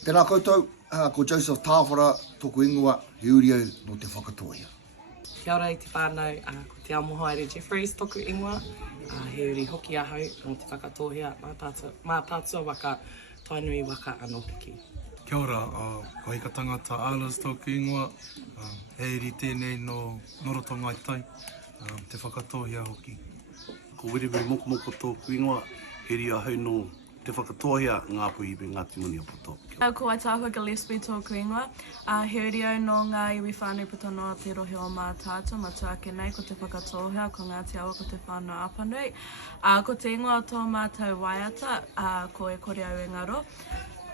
Tēnā koutou, ko Joseph Tāwhara, tōku ingoa, he uri au no te whakatohia. Kia ora i te whānau, ko te amo haere Jeffreys tōku ingoa, he uri hoki ahau no te whakatohia, mā pātua waka, tainui waka anō hiki. Kia ora, ko hika tangata Alas tōku ingoa, he iri tēnei no Noroto Ngai Tai, te whakatohia hoki. Ko Wiriwiri Mokomoko tōku ingoa, he iri ahau no te whakatohia ngā puihipe Ngāti Muni o Poto. Ko Aitahu Gillespie tōku ingoa, he uri au no ngā iwi whānau putanoa te rohe o mā tātou, matuake nei ko te whakatohia, ko Ngāti Awa ko te whānau apanui. Ko te ingoa o tō mātou waiata, ko e kore au engaro.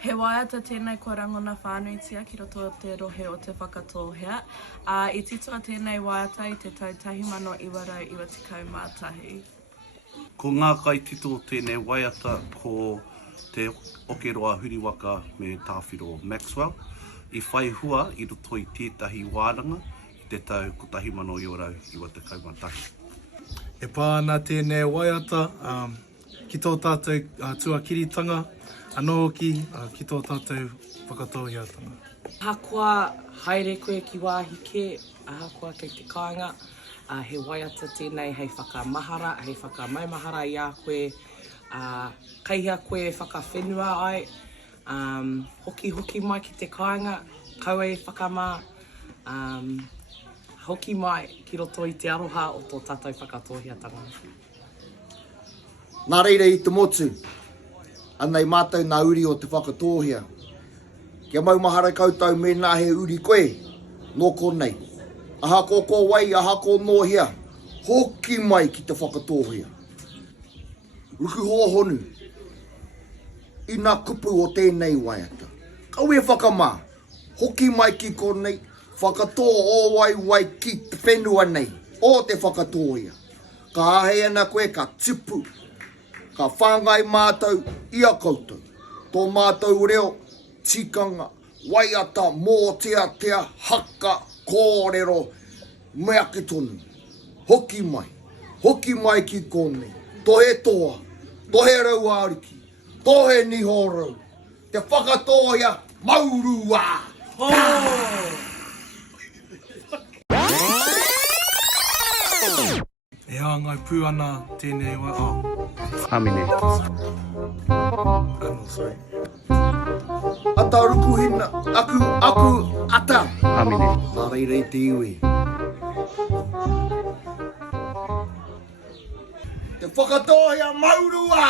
He waiata tēnei ko rangona whānuitia ki roto o te rohe o te whakatohia. I titoa tēnei waiata i te tau 1991 mātahi. Ko ngā kai tito tēnei waiata ko te Okeroa Huriwaka me Tāwhiro Maxwell. I whai hua i roto i tētahi wāranga i te tau 1991. E pāna tēnei waiata, ki tō tātou tuakiritanga, anō ki tō tātou whakatohiatanga. Ahakoa haere koe ki wāhike, ahakoa kei te kāinga, he waiata tēnei hei whakamahara, hei whakamaimahara i a koe, kaihia koe whakawhenua ai, hoki mai ki te kāinga, kaue whakamā, hoki mai ki roto i te aroha o tō tātou whakatohiatanga. Nā reira i te motu, anei mātou nā uri o te whakatohia. Kia maumahara koutou me nā he uri koe, nō konei. Aha ko wai, aha ko nohia, hoki mai ki te whakatohia. Ruku hoa honu, i nā kupu o tēnei waiata. Kau e whakamā, hoki mai ki konei, whakatō o wai ki te whenua nei, o te whakatohia. Ka ahe ana koe, ka tipu, ka whāngai mātou ia koutou. Tō mātou reo, tikanga, waiata, mō haka, kōrero, mea ki tonu. Hoki mai ki konei. Tohe toa, tohe rauāriki, tohe nihorau. Te whakatohia maurua. E āngai pū ana tēnei wā. Hamine. Sorry. Ata ruku hina, aku, ata. Hamine. Nā reira i te iwi. Te whakatohia maurua!